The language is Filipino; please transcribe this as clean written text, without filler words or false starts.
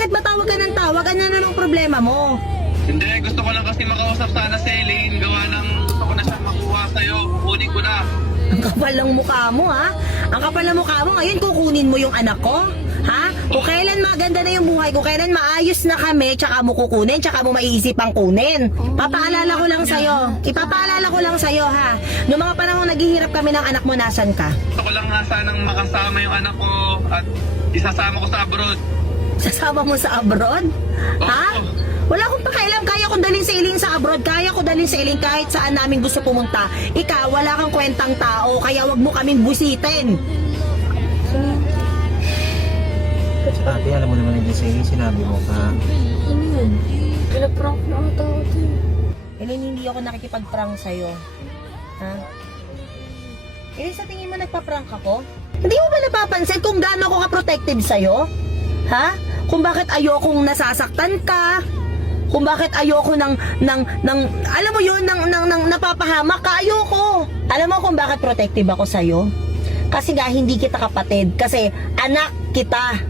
Bakit ba tawag ka ng tawag? Ano namang problema mo? Hindi, gusto ko lang kasi makausap sana si Elaine. Gawa ng gusto ko na siyang makuha sa'yo. Kunin ko na. Ang kapal ng mukha mo, ha? Ang kapal ng mukha mo, ngayon kukunin mo yung anak ko? Ha? Kung kailan maganda na yung buhay, kung kailan maayos na kami, tsaka mo kukunin, tsaka mo maiisipang kunin. Papaalala ko lang sa'yo. Ipapaalala ko lang sa'yo, ha? Noong mga panahon naghihirap kami ng anak mo, nasan ka? Gusto ko lang nga sanang makasama yung anak ko at isasama ko sa abroad. Sasama mo sa abroad? Ha? Oo. Wala akong pakialam. Kaya ko dalhin si Elaine sa abroad. Kaya ko dalhin si Elaine kahit saan namin gusto pumunta. Ikaw, wala kang kwentang tao. Kaya wag mo kaming busitin. Ate, alam mo naman nandiyan sa iyo, sinabi mo ka. Ano yun? Pinaprank na ata ako ito. Elaine, hindi ako nakikipag-prank sa'yo. Ha? Elaine, sa tingin mo nagpa-prank ako? Hindi mo ba napapansin kung gaano ako ka-protective sa'yo? Ha? Kung bakit ayokong nasasaktan ka? Kung bakit ayoko alam mo yun, ng napapahamak ka, ayoko. Alam mo kung bakit protective ako sa'yo? Kasi nga, hindi kita kapatid. Kasi anak kita.